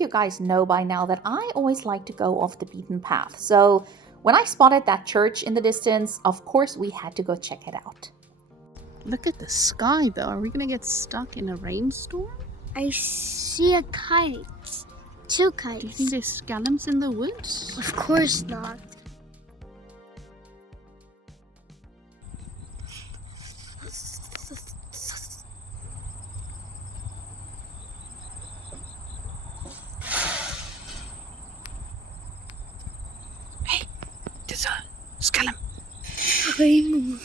think you guys know by now that I always like to go off the beaten path. So when I spotted that church in the distance, of course we had to go check it out. Look at the sky though. Are we gonna get stuck in a rainstorm? I see a kite. 2 kites. Do you think there's scallops in the woods? Of course not. Hey, there's a scallop. Rainbow.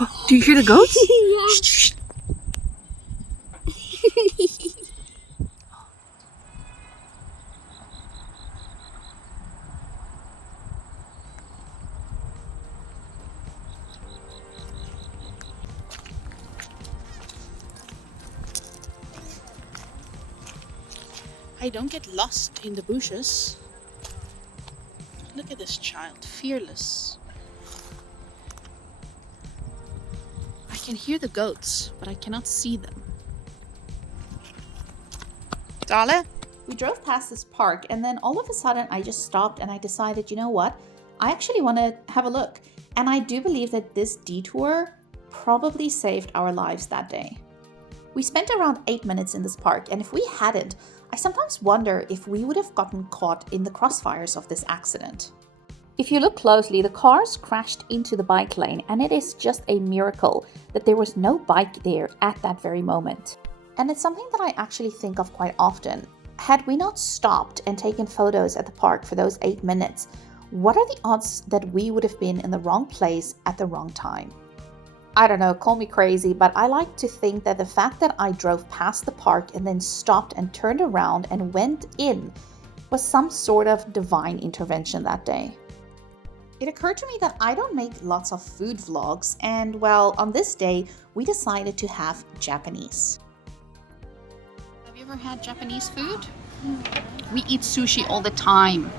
Oh, do you hear the goats? Yeah. Shh, shh. Hey, don't get lost in the bushes. Look at this child, fearless. I can hear the goats, but I cannot see them. Dale? We drove past this park and then all of a sudden I just stopped and I decided, you know what? I actually want to have a look. And I do believe that this detour probably saved our lives that day. We spent around 8 minutes in this park, and if we hadn't, I sometimes wonder if we would have gotten caught in the crossfires of this accident. If you look closely, the cars crashed into the bike lane, and it is just a miracle that there was no bike there at that very moment. And it's something that I actually think of quite often. Had we not stopped and taken photos at the park for those 8 minutes, what are the odds that we would have been in the wrong place at the wrong time? I don't know, call me crazy, but I like to think that the fact that I drove past the park and then stopped and turned around and went in was some sort of divine intervention that day. It occurred to me that I don't make lots of food vlogs, and well, on this day, we decided to have Japanese. Have you ever had Japanese food? We eat sushi all the time.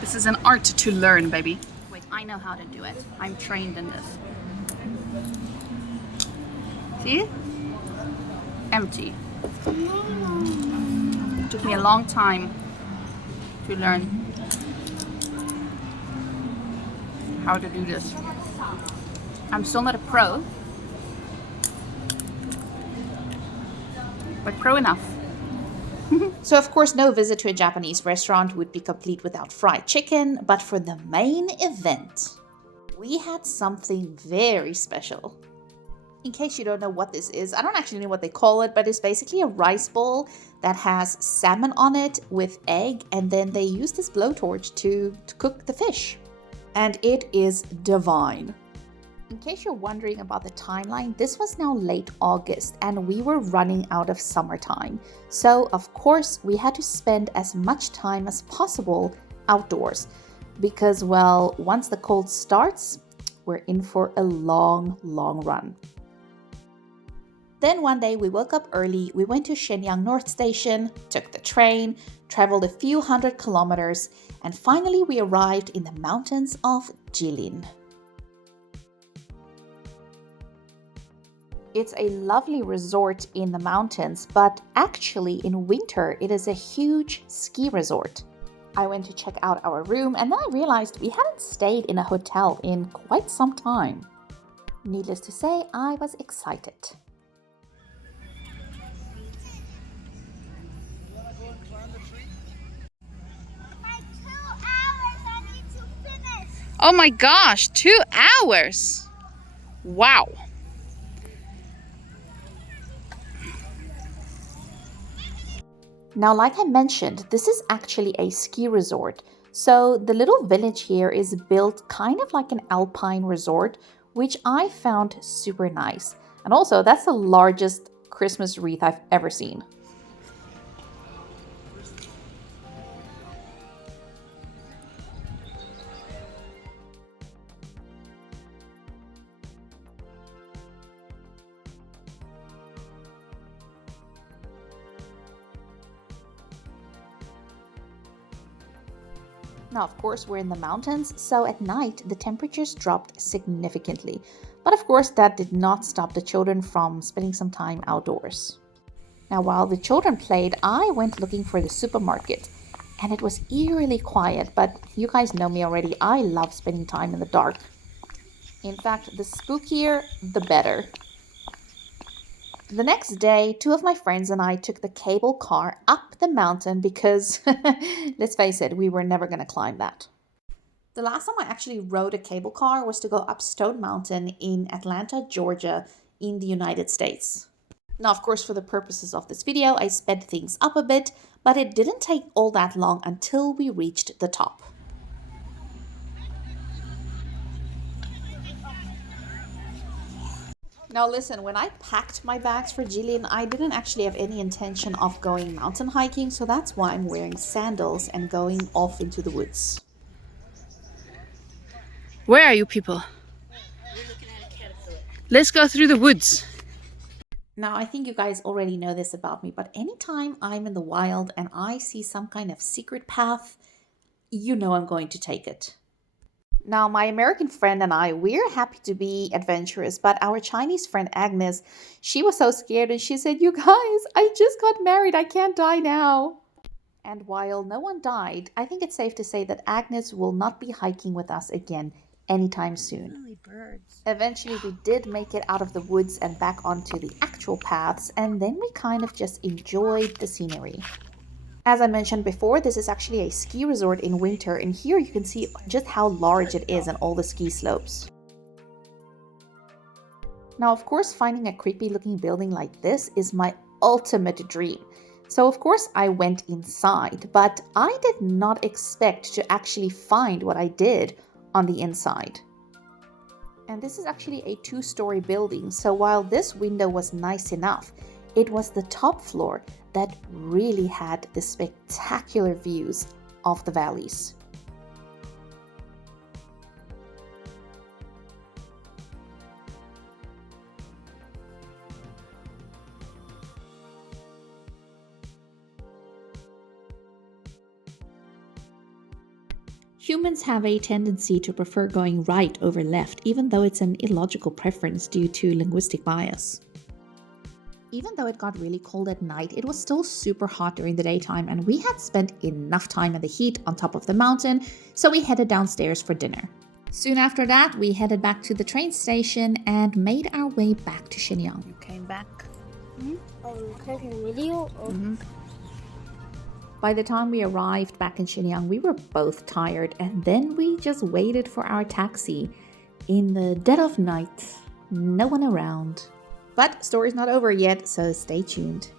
This is an art to learn, baby. Wait, I know how to do it. I'm trained in this. See? Empty. It took me a long time to learn how to do this. I'm still not a pro, but pro enough. So of course no visit to a Japanese restaurant would be complete without fried chicken, but for the main event, we had something very special. In case you don't know what this is, I don't actually know what they call it, but it's basically a rice bowl that has salmon on it with egg, and then they use this blowtorch to cook the fish. And it is divine. In case you're wondering about the timeline, this was now late August and we were running out of summertime. So of course we had to spend as much time as possible outdoors because, well, once the cold starts, we're in for a long run. Then one day we woke up early, we went to Shenyang North Station, took the train, traveled a few hundred kilometers, and finally we arrived in the mountains of Jilin. It's a lovely resort in the mountains, but actually in winter it is a huge ski resort. I went to check out our room and then I realized we hadn't stayed in a hotel in quite some time. Needless to say, I was excited. Oh my gosh, 2 hours! Wow! Now, like I mentioned, this is actually a ski resort. So the little village here is built kind of like an alpine resort, which I found super nice. And also, that's the largest Christmas wreath I've ever seen. Now, of course, we're in the mountains, so at night the temperatures dropped significantly. But of course, that did not stop the children from spending some time outdoors. Now, while the children played, I went looking for the supermarket. And it was eerily quiet, but you guys know me already. I love spending time in the dark. In fact, the spookier, the better. The next day, two of my friends and I took the cable car up the mountain because, let's face it, we were never going to climb that. The last time I actually rode a cable car was to go up Stone Mountain in Atlanta, Georgia, in the United States. Now, of course, for the purposes of this video, I sped things up a bit, but it didn't take all that long until we reached the top. Now listen, when I packed my bags for Jilin, I didn't actually have any intention of going mountain hiking, so that's why I'm wearing sandals and going off into the woods. Where are you people? Let's go through the woods. Now, I think you guys already know this about me, but anytime I'm in the wild and I see some kind of secret path, you know I'm going to take it. Now, my American friend and I, we're happy to be adventurous, but our Chinese friend Agnes, she was so scared and she said, "You guys, I just got married. I can't die now." And while no one died, I think it's safe to say that Agnes will not be hiking with us again anytime soon. Really birds. Eventually, we did make it out of the woods and back onto the actual paths, and then we kind of just enjoyed the scenery. As I mentioned before, this is actually a ski resort in winter, and here you can see just how large it is and all the ski slopes. Now, of course, finding a creepy looking building like this is my ultimate dream. So of course I went inside, but I did not expect to actually find what I did on the inside. And this is actually a 2-story building, so while this window was nice enough, it was the top floor that really had the spectacular views of the valleys. Humans have a tendency to prefer going right over left, even though it's an illogical preference due to linguistic bias. Even though it got really cold at night, it was still super hot during the daytime, and we had spent enough time in the heat on top of the mountain, so we headed downstairs for dinner. Soon after that, we headed back to the train station and made our way back to Shenyang. You came back. Oh, you taking a video? Or... By the time we arrived back in Shenyang, we were both tired, and then we just waited for our taxi in the dead of night, no one around. But story's not over yet, so stay tuned.